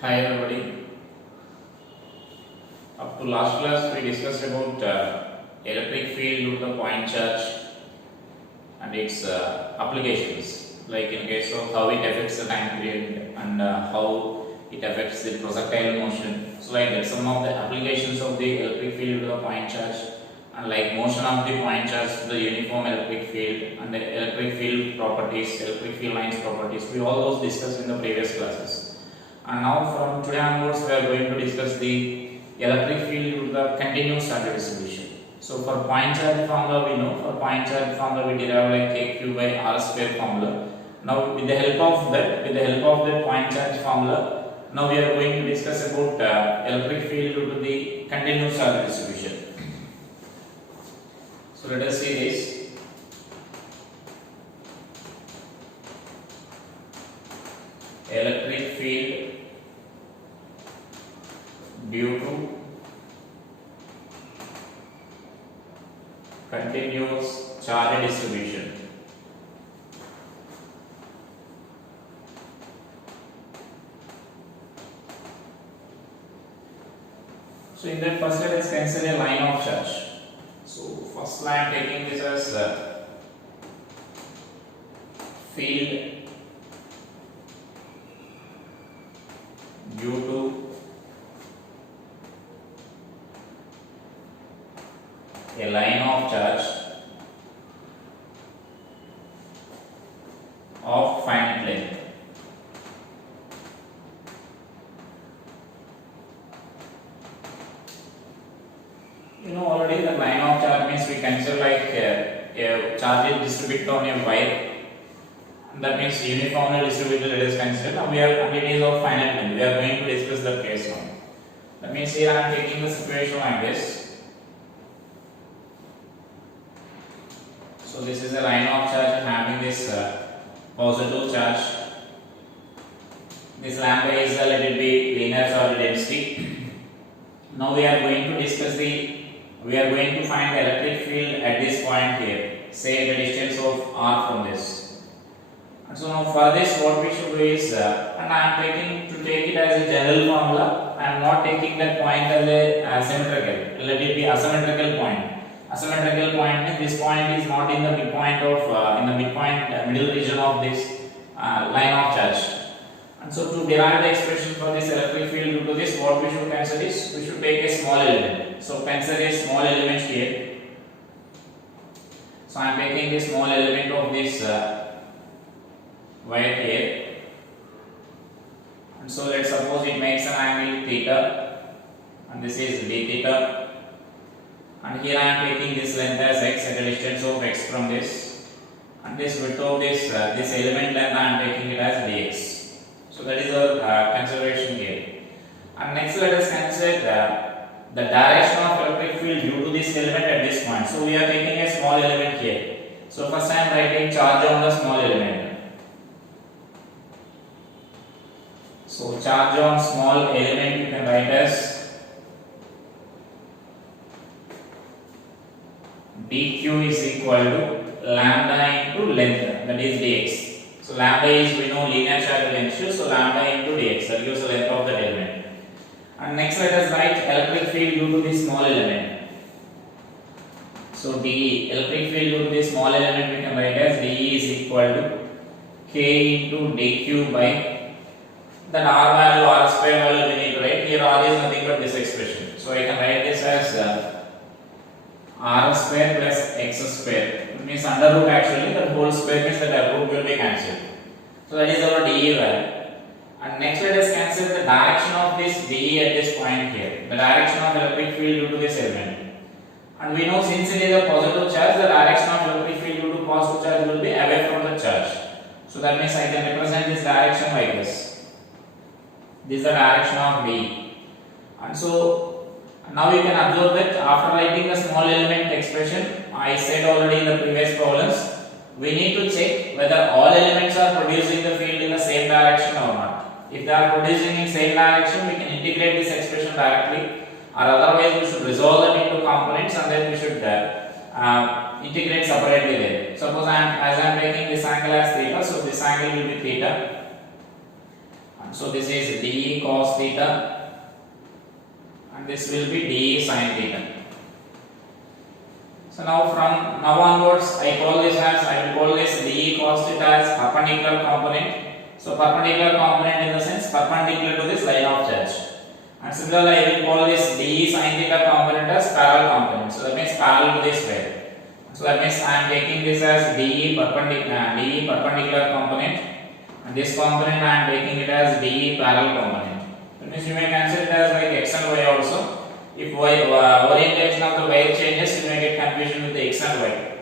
Hi everybody. Up to last class we discussed about electric field with the point charge and its applications, like in case of how it affects the time period and how it affects the projectile motion. So like that, some of the applications of the electric field with the point charge and like motion of the point charge to the uniform electric field and the electric field properties, electric field lines properties. We all those discussed in the previous classes. And now from today onwards we are going to discuss the electric field with the continuous charge distribution. So for point charge formula we know, for point charge formula we derive like kq by r square formula. Now with the help of that point charge formula, now we are going to discuss about electric field due to the continuous charge distribution. So let us see this. Electric field due to continuous charge distribution. So in that, first let us consider a line of charge. So first I am taking this as field due to a line of charge of finite length. You know already the line of charge means we consider like a charge is distributed on a wire. That means uniformly distributed, let us consider. Now we are and it is of finite length. We are going to discuss the case now. That means here I am taking the situation like this. So this is a line of charge having this positive charge. This lambda is let it be linear charge density. Now we are going to discuss we are going to find the electric field at this point here. Say the distance of r from this. And so now for this what we should do is, and I am taking to take it as a general formula. I am not taking that point as a symmetrical. Let it be asymmetrical point. Asymmetrical point means this point is not in the midpoint of middle region of this line of charge. And so to derive the expression for this electric field due to this, what we should consider is we should take a small element. So consider a small element here. So I am taking a small element of this wire here. And so let's suppose it makes an angle theta, and this is d theta. And here I am taking this length as x at a distance of x from this, and this width of this element length I am taking it as dx. So that is our consideration here. And next let us consider the direction of electric field due to this element at this point. So we are taking a small element here. So first I am writing charge on the small element. So charge on small element you can write as dq is equal to lambda into length, that is dx. So lambda is, we know, linear charge density, so lambda into dx, that gives the length of the element. And next let us write electric field due to this small element. So dE, electric field due to this small element we can write as dE is equal to k into dq by that r value, r square value we need to write. Here r is nothing but this expression. So I can write this as r square plus x square. It means under root actually, the whole square means that root will be cancelled. So that is our dE value. And next let us consider the direction of this dE at this point here. The direction of electric field due to this element. And we know since it is a positive charge, the direction of electric field due to positive charge will be away from the charge. So that means I can represent this direction like this. This is the direction of dE. And so now you can observe that after writing the small element expression, I said already in the previous problems, we need to check whether all elements are producing the field in the same direction or not. If they are producing in same direction, we can integrate this expression directly, or otherwise we should resolve them into components and then we should integrate separately there. Suppose as I am taking this angle as theta, so this angle will be theta. So this is dE cos theta and this will be dE sin theta. So now from now onwards I will call this dE cos theta as perpendicular component. So perpendicular component in the sense perpendicular to this line of charge. And similarly I will call this dE sin theta component as parallel component. So that means parallel to this way. So that means I am taking this as dE perpendicular component, and this component I am taking it as dE parallel component. That means you may consider it as like x and y also. If orientation of the wire changes, you may get confusion with the x and y.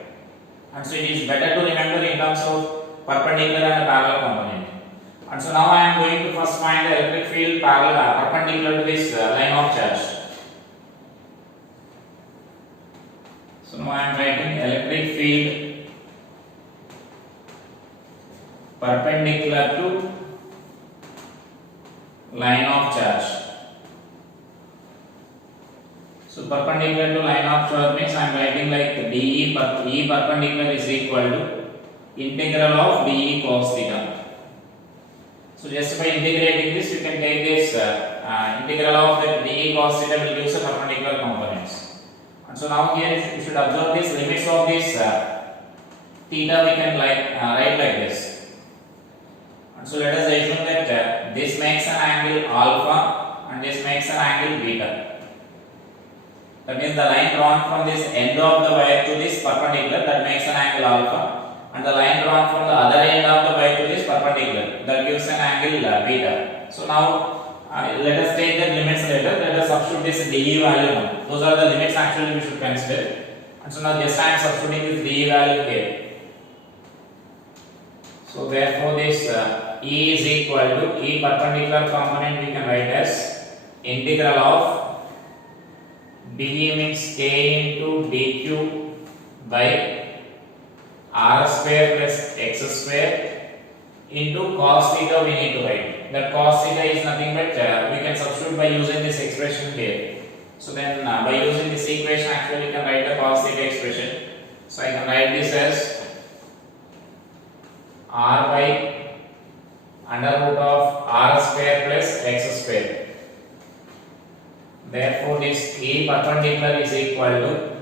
And so it is better to remember in terms of perpendicular and parallel component. And so now I am going to first find the electric field perpendicular to this line of charge. So now I am writing electric field perpendicular to line of charge. So perpendicular to line of charge means I am writing like E perpendicular is equal to integral of dE cos theta. So just by integrating this, you can take this integral of the dE cos theta will give us a perpendicular components. And so now here you should observe this limits of this theta we can write like this. And so let us assume that this makes an angle alpha and this makes an angle beta. That means the line drawn from this end of the wire to this perpendicular, that makes an angle alpha, and the line drawn from the other end of the wire to this perpendicular, that gives an angle beta. So now let us take the limits later. Let us substitute this dE value now. Those are the limits actually we should consider. And so now just I am substituting this dE value here. So therefore this E is equal to E perpendicular component we can write as integral of dE means k into dq by r square plus x square into cos theta we need to write. That cos theta is nothing but we can substitute by using this expression here. So then by using this equation actually we can write the cos theta expression. So I can write this as r by under root of r square plus x square. Therefore this E perpendicular is equal to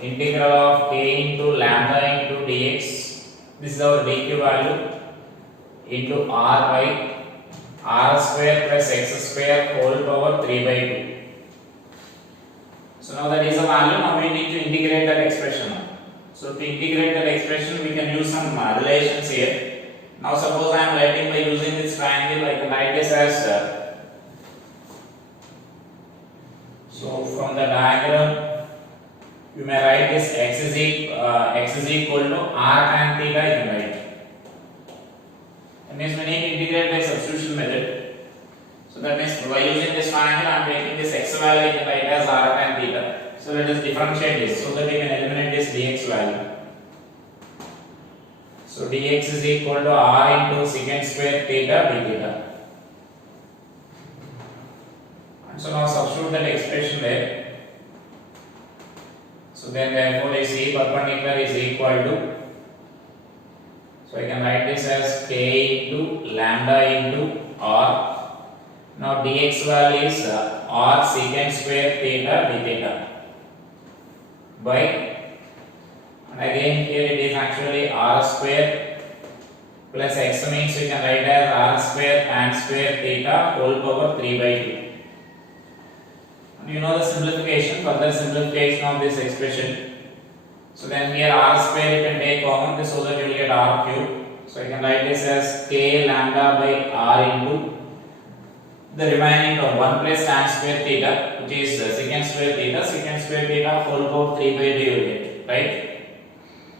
integral of k into lambda into dx, this is our dq value, into r by r square plus x square whole power 3 by 2. So now that is a value, now we need to integrate that expression. So to integrate that expression we can use some relations here. Now suppose I am writing by using this triangle, I can write this as so from the diagram you may write this x is equal to r tan theta you can write. That means we need to integrate by substitution method. So that means by using this triangle I am taking this x value you can write as r tan theta. So let us differentiate this so that we can eliminate this dx value. So dx is equal to r into secant square theta d theta. So now substitute that expression there. So then therefore this E perpendicular is equal to, so I can write this as k into lambda into r. Now dx value is r secant square theta d theta by, and again here it is actually r square plus x means you can write as r square tan square theta whole power 3 by 2. You know the simplification, further simplification of this expression. So then here r square you can take common so that you will get r cube. So I can write this as k lambda by r into the remaining term 1 plus tan square theta, which is secant square theta whole power 3 by 2 you will get, right?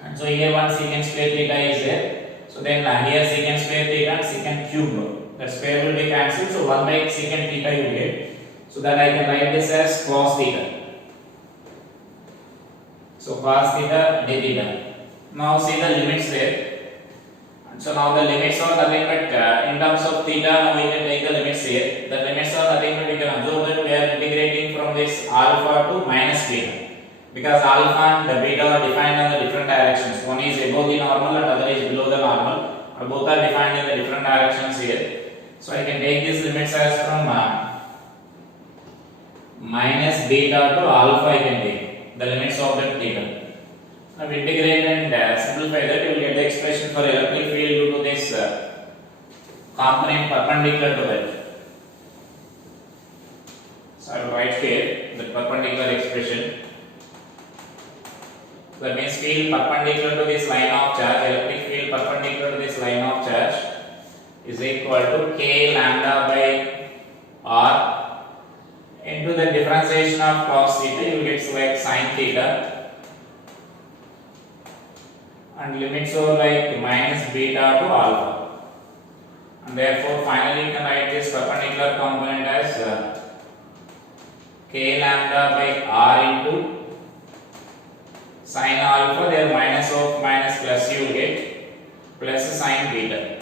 And so here one secant square theta is there. So then here secant square theta and secant cube, the square will be cancelled. So 1 by secant theta you will get. So that I can write this as cos theta. So cos theta d theta. Now see the limits there. And so now the limits are nothing but in terms of theta, now we can take the limits here. The limits are nothing but we can observe that we are integrating from this alpha to minus beta. Because alpha and beta are defined in the different directions. One is above the normal and other is below the normal. Both are defined in the different directions here. So I can take these limits as from minus beta to alpha. I can take the limits of that theta. Now integrate and simplify that, you will get the expression for electric field due to this component perpendicular to that. So I will write here the perpendicular expression. That means field perpendicular to this line of charge, electric field perpendicular to this line of charge is equal to k lambda by r into the differentiation of cos theta, you will get like sin theta, and limits are like minus beta to alpha, and therefore finally you can write this perpendicular component as k lambda by r into sin alpha, there minus of minus plus you will get plus sin beta.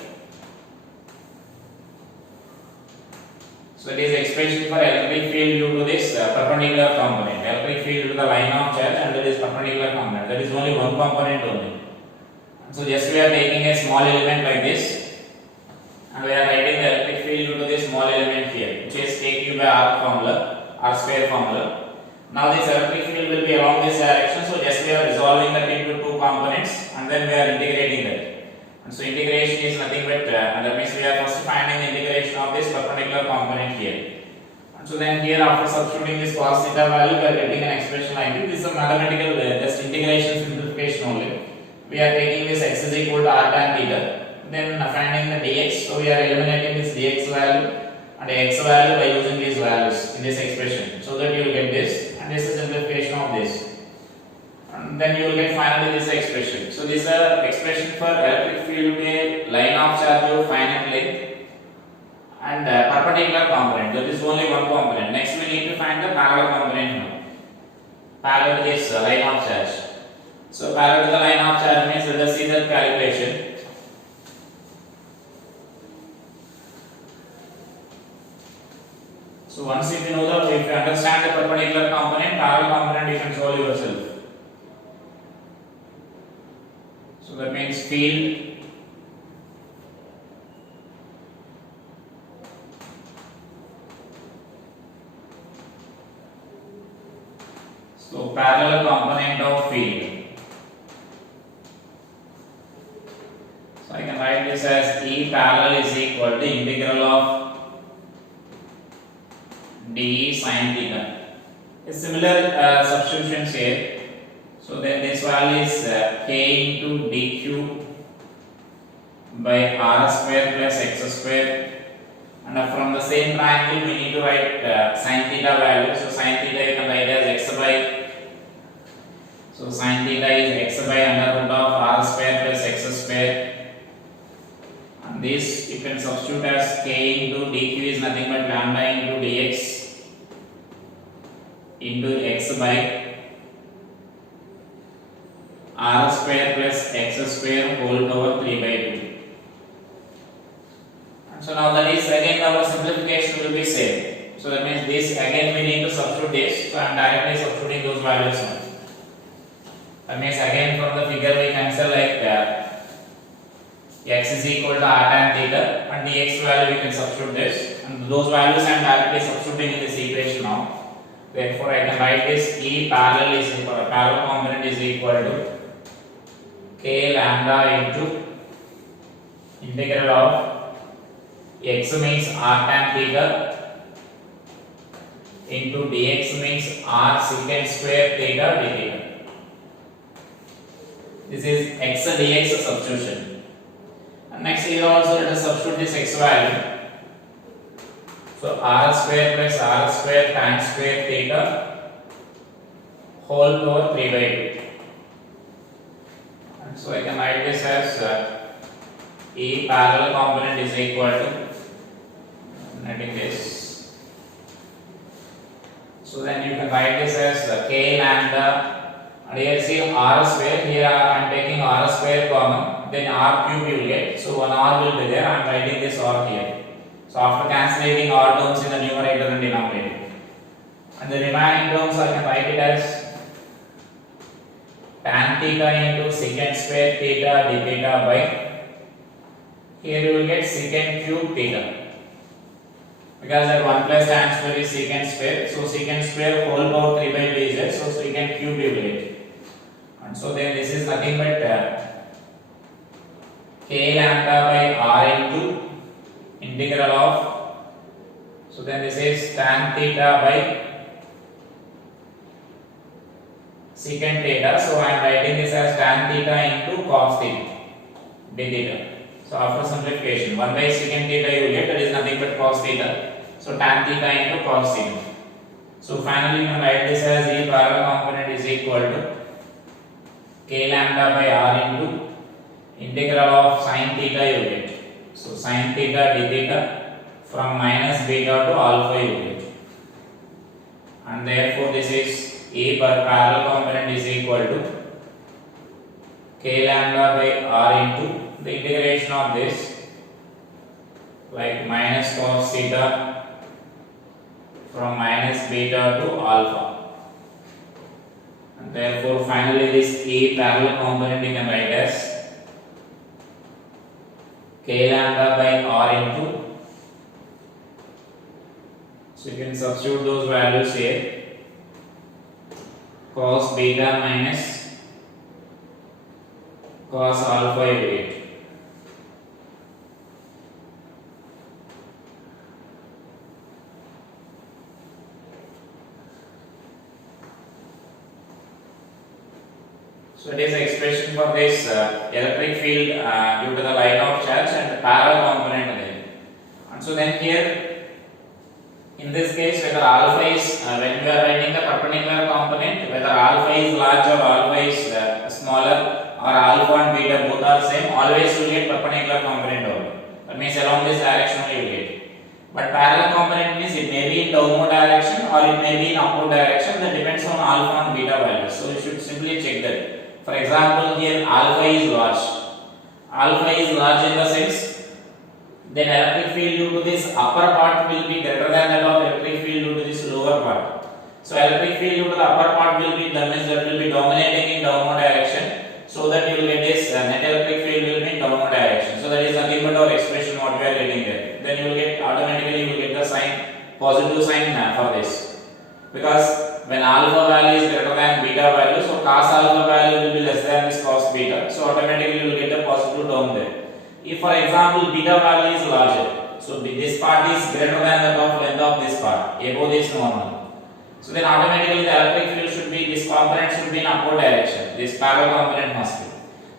So that is the expression for electric field due to this perpendicular component, electric field due to the line of charge, and that is perpendicular component. That is only one component only. So just we are taking a small element like this, and we are writing the electric field due to this small element here, which is k q by r formula, r square formula. Now this electric field will be along this direction, so just we are resolving that into two components, and then we are integrating that. And so integration is nothing but and that means we are first finding the integration of this perpendicular component here. And so then here after substituting this cos theta value, we are getting an expression like this. This is a mathematical just integration simplification only. We are taking this x is equal to r tan theta, then finding the dx. So we are eliminating this dx value and x value by using these values in this expression, so that you will get this, and this is simplification of this. And then you will get finally this expression. So this is a expression for electric field with a line of charge of finite length and perpendicular component. That is only one component. Next we need to find the parallel component now. Parallel to this line of charge. So parallel to the line of charge means let us see the calculation. So once if you know if you understand the perpendicular component, parallel component you can solve yourself. So that means field so parallel component of field. So I can write this as E parallel is equal to integral of d sin theta. A similar substitutions here. So then this value is k into dq by r square plus x square, and from the same triangle we need to write sin theta value. So sin theta you can write as x by, so sin theta is x by under root of r square plus x square, and this you can substitute as k into dq is nothing but lambda into dx into x by r square plus x square whole power 3 by 2. And so now that is again our simplification will be same. So that means this again we need to substitute this. So I am directly substituting those values now. That means again from the figure we cancel like x is equal to r tan theta, and dx value we can substitute this, and those values I am directly substituting in this equation now. Therefore I can write this E parallel is equal to parallel component is equal to k lambda into integral of x means r tan theta into dx means r secant square theta d theta. This is x dx substitution. And next here also let us substitute this x value. So r square plus r square tan square theta whole power 3 by 2. So I can write this as E parallel component is equal to, writing this. So then you can write this as k lambda, and here see r square, here I am taking r square common, then r cube you will get. So one r will be there, I am writing this r here. So after cancelling r terms in the numerator and denominator, and the remaining terms I can write it as tan theta into secant square theta d theta by, here you will get secant cube theta. because that 1 plus tan square is secant square, so secant square whole power 3 by 2 is there, so secant cube we will get. And so then this is nothing but k lambda by r into integral of, so then this is tan theta by secant theta, so I am writing this as tan theta into cos theta d theta. So after simplification 1 by secant theta you get, that is nothing but cos theta, so tan theta into cos theta. So finally you can write this as E parallel component is equal to k lambda by r into integral of sin theta you get, so sin theta d theta from minus beta to alpha you get, and therefore this is E per parallel component is equal to k lambda by r into the integration of this, like minus cos theta from minus beta to alpha, and therefore finally this E parallel component you can write as k lambda by r into, so you can substitute those values here, cos beta minus cos alpha you get. So it is the expression for this electric field due to the line of charge and the parallel component there. And so then here in this case, whether alpha is when we are writing the perpendicular component, whether alpha is large or alpha is smaller, or alpha and beta both are same, always you will get perpendicular component over. That means along this direction only you will get. But parallel component means it may be in downward direction or it may be in upward direction. That depends on alpha and beta values. So you should simply check that. For example, here alpha is large. Alpha is large in the sense, then electric field due to this upper part will be greater than that of electric field due to this lower part. So electric field due to the upper part will be, that means that will be dominating in downward direction, so that you will get this net electric field will be in downward direction. So that is nothing but our expression what we are getting there. Then you will get automatically you will get the sign, positive sign for this, because when alpha value is greater than beta value, so cos alpha value will be less than this cos beta, so automatically you will get a positive term there. If for example beta value is larger, so this part is greater than the top length of this part, above this normal, so then automatically the electric field should be, this component should be in upward direction, this parallel component must be,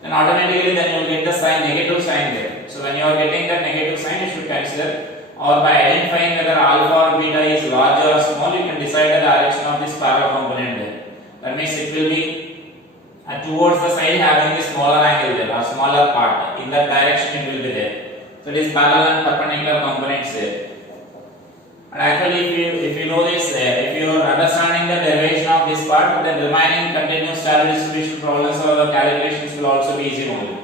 then automatically then you will get the sign, negative sign there. So when you are getting that negative sign, you should consider, or by identifying whether alpha or beta is large or small, you can decide the direction of this parallel component there. That means it will be towards the side having the smaller angle there, or smaller part, in that direction it will be there. So it is parallel and perpendicular components there. And actually if you know this, if you are understanding the derivation of this part, then remaining continuous Taylor distribution problems or the calculations will also be easy only.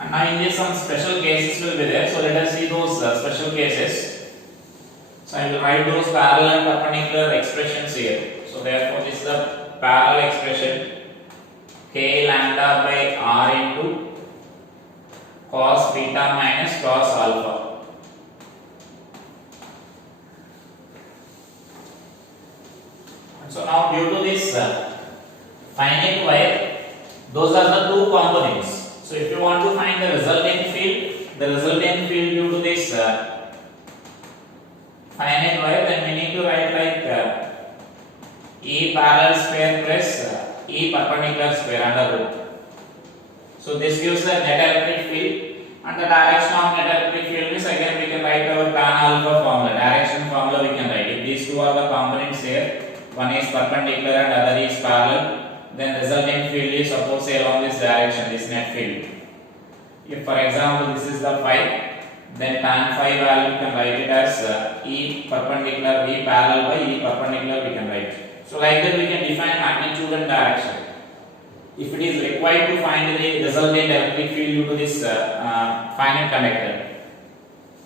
And now in this some special cases will be there, so let us see those special cases. So I will write those parallel and perpendicular expressions here. So therefore this is the parallel expression, k lambda by r into cos beta minus cos alpha. And so now due to this finite wire, those are the two components. So if you want to find the resultant field due to this finite wire, then we need to write like E parallel square plus E perpendicular square under root. So this gives the net electric field, and the direction of net electric field is, again we can write our tan alpha formula, direction formula we can write. If these two are the components here, one is perpendicular and other is parallel, then resulting field is suppose say along this direction, this net field. If for example this is the phi, then tan phi value you can write it as E perpendicular, E parallel by E perpendicular we can write. So like that we can define magnitude and direction. If it is required to find the resultant electric field due to this finite conductor.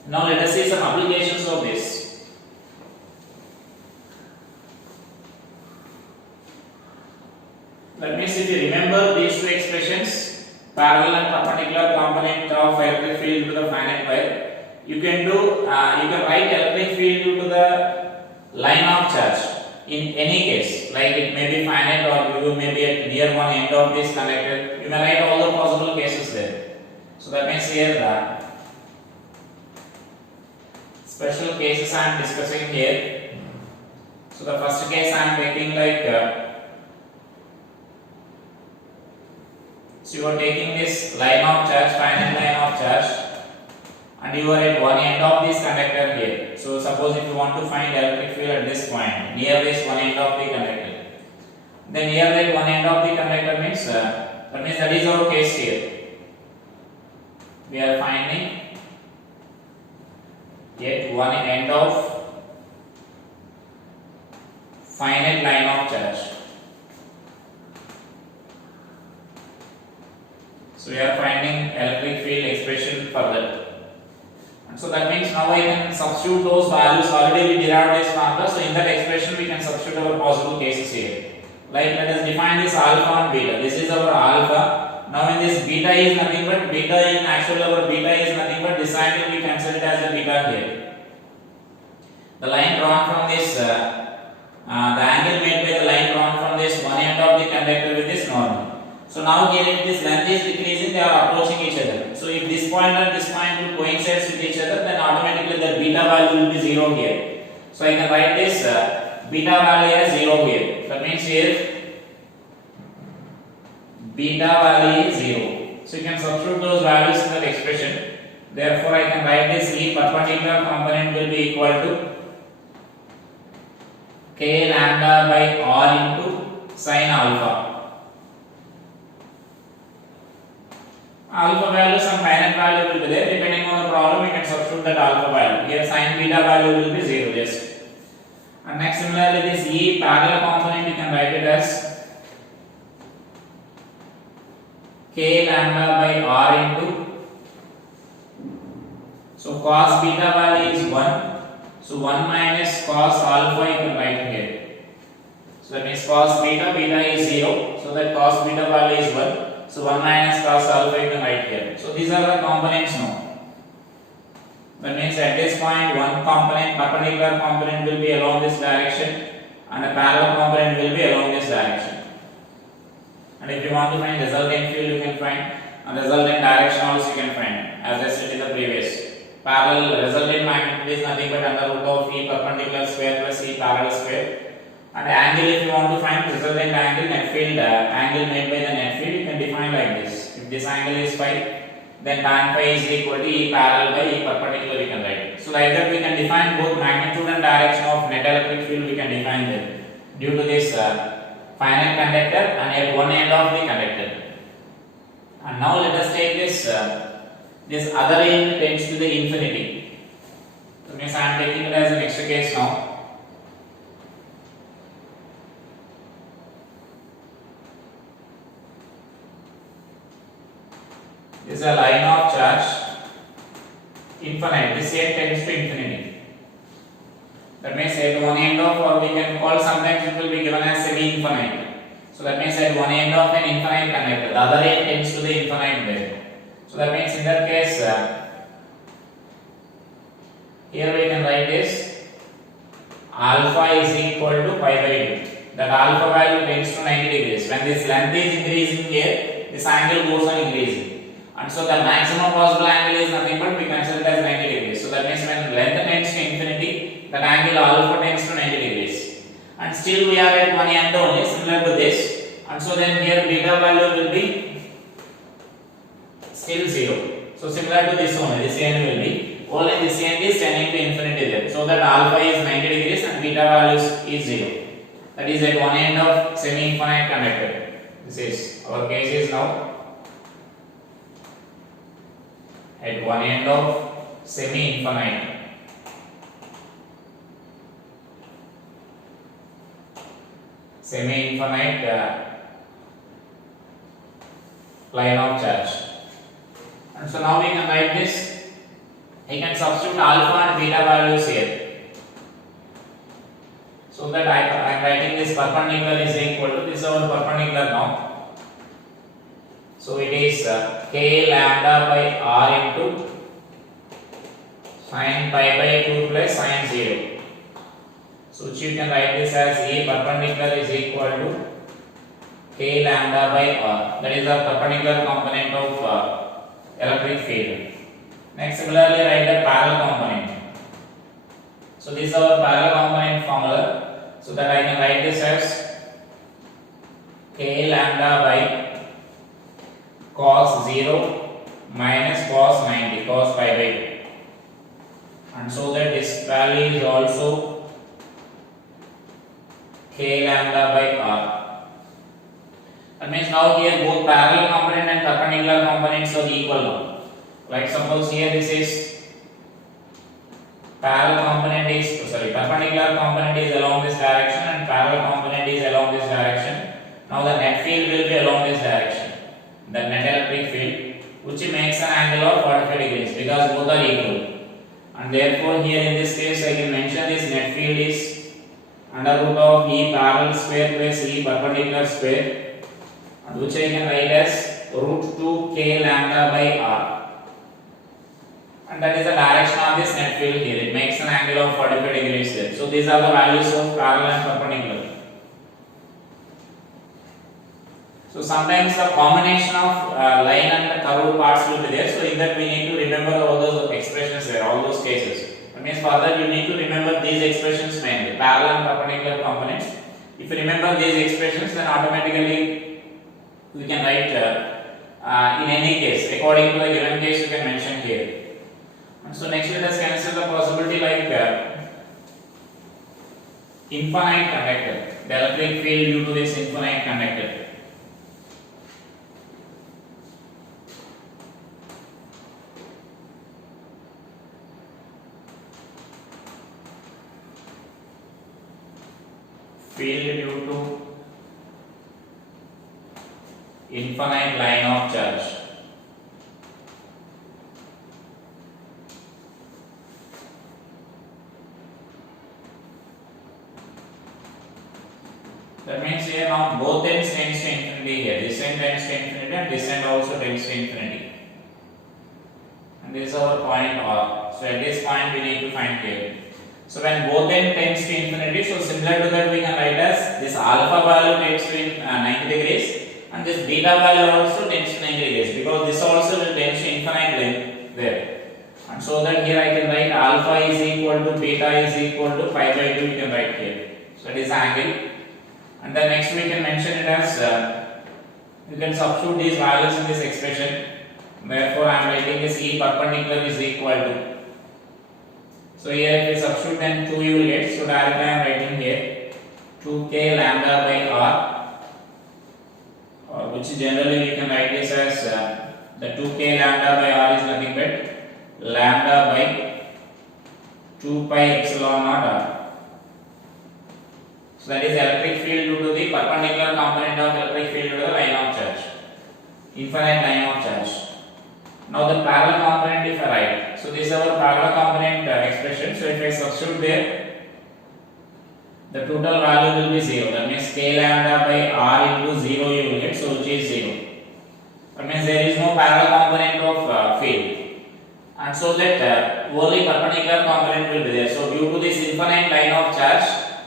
Now let us see some applications of this. That means if you remember these two expressions, parallel and perpendicular component of electric field to the finite wire. You can write electric field due to the line of charge in any case, like it may be finite or you may be at near one end of this conductor. You may write all the possible cases there. So that means here the special cases I am discussing here. So the first case I am taking like so you are taking this line of charge, finite line of charge, and you are at one end of this conductor here. So suppose if you want to find electric field at this point, near this one end of the conductor, then near that one end of the conductor means that is our case here. We are finding at one end of finite line of charge. So we are finding electric field expression for that. And so that means now I can substitute those values. Already we derived this formula. So in that expression we can substitute our possible cases here. Like let us define this alpha and beta. This is our alpha. Now in this beta is nothing but beta, in actual our beta is nothing but this angle we consider it as a beta here. The line drawn from this, the angle made by the line drawn from this one end of the conductor with this normal. So now here if this length is decreasing, they are approaching each other. So if this point and this point will coincide with each other, then automatically the beta value will be 0 here. So I can write this beta value as 0 here. That means here beta value is 0. So you can substitute those values in that expression. Therefore I can write this E perpendicular component will be equal to k lambda by r into sin alpha. Alpha value, some finite value will be there. Depending on the problem, we can substitute that alpha value. Here sin beta value will be 0 just. And next similarly this E parallel component you can write it as k lambda by r into, so cos beta value is 1. So 1 minus cos alpha you can write here. So that means cos beta, beta is 0. So that cos beta value is 1. So 1 minus cos alpha you can write here. So these are the components now. That means at this point one component, perpendicular component will be along this direction and a parallel component will be along this direction. And if you want to find resultant field, you can find, and resultant direction also you can find, as I said in the previous. Parallel resultant magnitude is nothing but under root of E perpendicular square plus E parallel square. And angle, if you want to find resultant angle, net field angle made by the net field, you can define like this. If this angle is phi, then tan phi is equal to E parallel by E perpendicular we can write. So like that we can define both magnitude and direction of net electric field, we can define them due to this finite conductor and at one end of the conductor. And now let us take this this other end tends to the infinity. So means I am taking it as an extra case now. This is a line of charge infinite. This end tends to infinity. That means at one end of, or we can call sometimes it will be given as semi-infinite. So that means at one end of an infinite conductor, the other end tends to the infinite there. So that means in that case, here we can write this alpha is equal to pi by 2. That alpha value tends to 90 degrees. When this length is increasing here, this angle goes on increasing. And so the maximum possible angle is nothing but we consider it as 90 degrees. So that means when length tends to infinity, that angle alpha tends to 90 degrees. And still we are at one end only, similar to this. And so then here beta value will be still 0. So similar to this only, this end will be, only this end is tending to infinity there. So that alpha is 90 degrees and beta value is 0. That is at one end of semi-infinite conductor. This is, our case is now at one end of semi-infinite. Semi-infinite line of charge. And so now we can write this. I can substitute alpha and beta values here. So that I am writing this perpendicular is equal to, this is our perpendicular now. So it is k lambda by r into sin pi by 2 plus sin 0. So which you can write this as A perpendicular is equal to k lambda by r. That is the perpendicular component of electric field. Next, similarly write the parallel component. So this is our parallel component formula. So that I can write this as k lambda by cos 0 minus cos 90 cos pi by 2. And so that this value is also k lambda by r. That means now here both parallel component and perpendicular components are equal now. Like suppose here this is perpendicular component is along this direction and parallel component is along this direction. Now the net field will be along this direction. The net electric field, which makes an angle of 45 degrees because both are equal. And therefore here in this case I can mention this net field is under root of E parallel square plus E perpendicular square, and which I can write as root 2 k lambda by r. And that is the direction of this net field here. It makes an angle of 45 degrees there. So these are the values of parallel and perpendicular. So sometimes the combination of line and the curved parts will be there. So in that we need to remember all those expressions there, all those cases. That means further you need to remember these expressions mainly, parallel and perpendicular components. If you remember these expressions, then automatically we can write in any case, according to the given case you can mention here. And so next let us consider the possibility like infinite conductor, the electric field due to this infinite conductor. Field due to infinite line of charge. That means here now both ends tends to infinity here. This end tends to infinity and this end also tends to infinity. And this is our point R. So at this point we need to find here. So when both ends tends to infinity, so similar to that we can write as this alpha value tends to 90 degrees and this beta value also tends to 90 degrees because this also will tend to infinite length there. And so that here I can write alpha is equal to beta is equal to pi by 2 you can write here. So it is angle. And then next we can mention it as you can substitute these values in this expression. Therefore I am writing this E perpendicular is equal to. So here if we substitute then 2 you will get. So directly I am writing here 2k lambda by r, or which generally we can write this as the 2k lambda by r is nothing but lambda by 2 pi epsilon naught r. So that is electric field due to the perpendicular component of electric field due to the line of charge, infinite line of charge. Now the parallel component if I write, so this is our parallel component expression. So if I substitute there, the total value will be 0. That means k lambda by r into 0 you will get, so which is 0. That means there is no parallel component of field, and so that only perpendicular component will be there. So due to this infinite line of charge,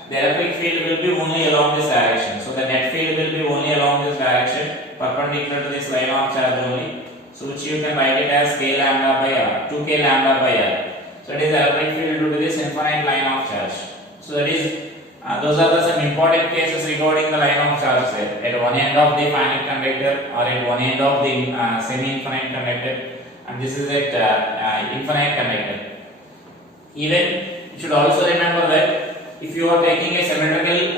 the electric field will be only along this direction. So the net field will be only along this direction, perpendicular to this line of charge only. So which you can write it as k lambda by r, 2k lambda by r. So it is electric field due to this infinite line of charge. So that is those are some important cases regarding the line of charge there. At one end of the finite conductor or at one end of the semi-infinite conductor, and this is at infinite conductor. Even you should also remember that if you are taking a symmetrical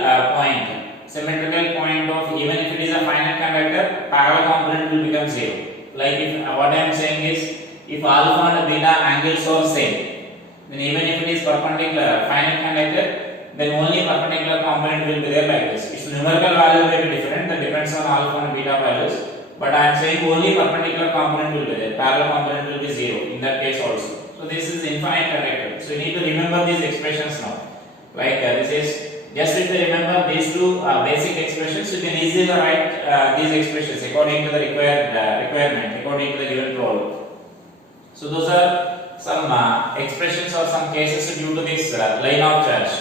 point of, even if it is a finite conductor, parallel component will become 0. Like if what I am saying is, if alpha and beta angles are same, then even if it is perpendicular finite conductor, then only perpendicular component will be there like this. Its numerical value may be different, that depends on alpha and beta values. But I am saying only perpendicular component will be there, parallel component will be 0 in that case also. So this is infinite conductor. So you need to remember these expressions now. Like this is just if you remember these two basic expressions, you can easily write these expressions according to the requirement, according to the given problem. So those are some expressions or some cases due to this line of charge.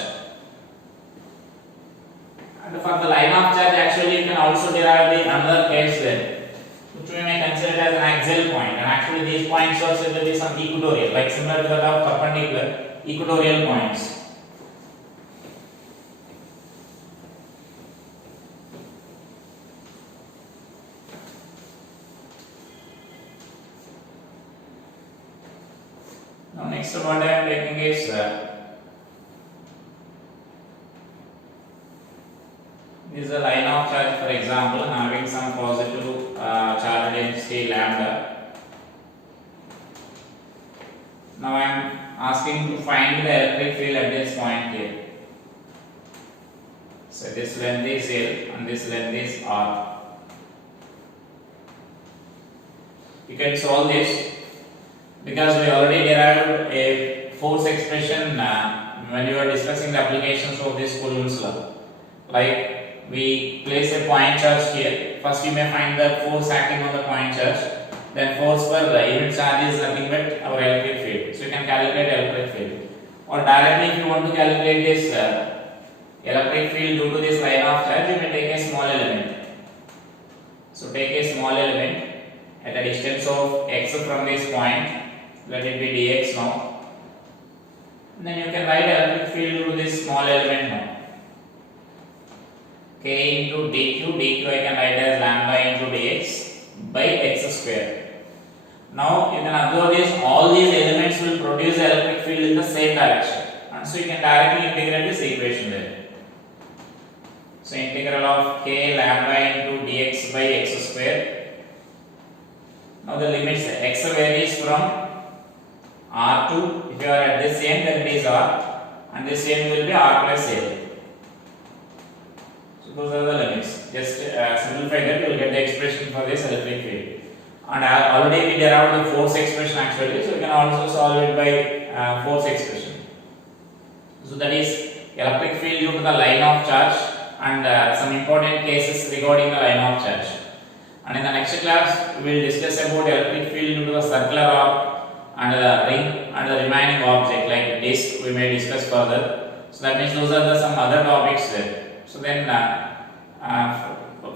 And for the line of charge, actually you can also derive the another case there, which we may consider as an axial point. And actually these points are said to be some equatorial, like similar to that of perpendicular, equatorial points. Now next what I am taking is this is a line of charge, for example, having some positive charge density lambda. Now I am asking to find the electric field at this point here. So this length is L and this length is R. You can solve this because we already derived a force expression when we were discussing the applications of this Coulomb's law. Like we place a point charge here. First you may find the force acting on the point charge. Then force per the unit charge is nothing but our electric field. So you can calculate electric field. Or directly if you want to calculate this electric field due to this line of charge, you may take a small element. So take a small element at a distance of x from this point. Let it be dx now. And then you can write electric field due to this small element now. K into dq, dq I can write as lambda into dx by x square. Now you can observe this, all these elements will produce electric field in the same direction, and so you can directly integrate this equation there. So integral of k lambda into dx by x square. Now the limits x varies from r to, if you are at this end then it is r, and this end will be r plus l. Those are the limits. Just simplify that, you will get the expression for this electric field. And already we derived the force expression actually, so you can also solve it by force expression. So that is electric field due to the line of charge and some important cases regarding the line of charge. And in the next class we will discuss about electric field due to the circular arc and the ring and the remaining object like disc we may discuss further. So that means those are some other topics there. So then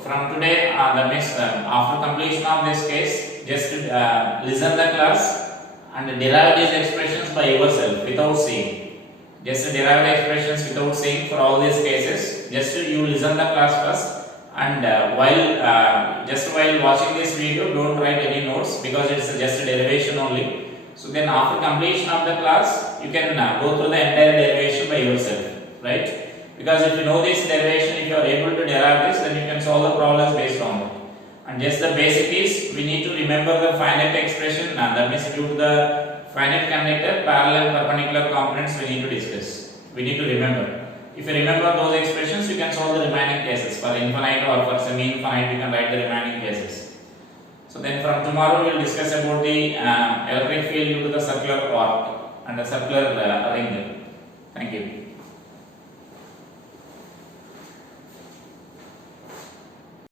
from today, that means after completion of this case, just listen the class and derive these expressions by yourself without seeing. Just derive the expressions without seeing for all these cases. Just you listen the class first, and while watching this video, don't write any notes because it's just a derivation only. So then after completion of the class, you can go through the entire derivation by yourself, right? Because if you know this derivation, if you are able to derive this, then you can solve the problems based on it. And just the basic is, we need to remember the finite expression, and that means due to the finite conductor, parallel perpendicular components we need to discuss. We need to remember. If you remember those expressions, you can solve the remaining cases. For infinite or for semi-infinite, you can write the remaining cases. So then from tomorrow, we will discuss about the electric field due to the circular arc and the circular ring. Thank you.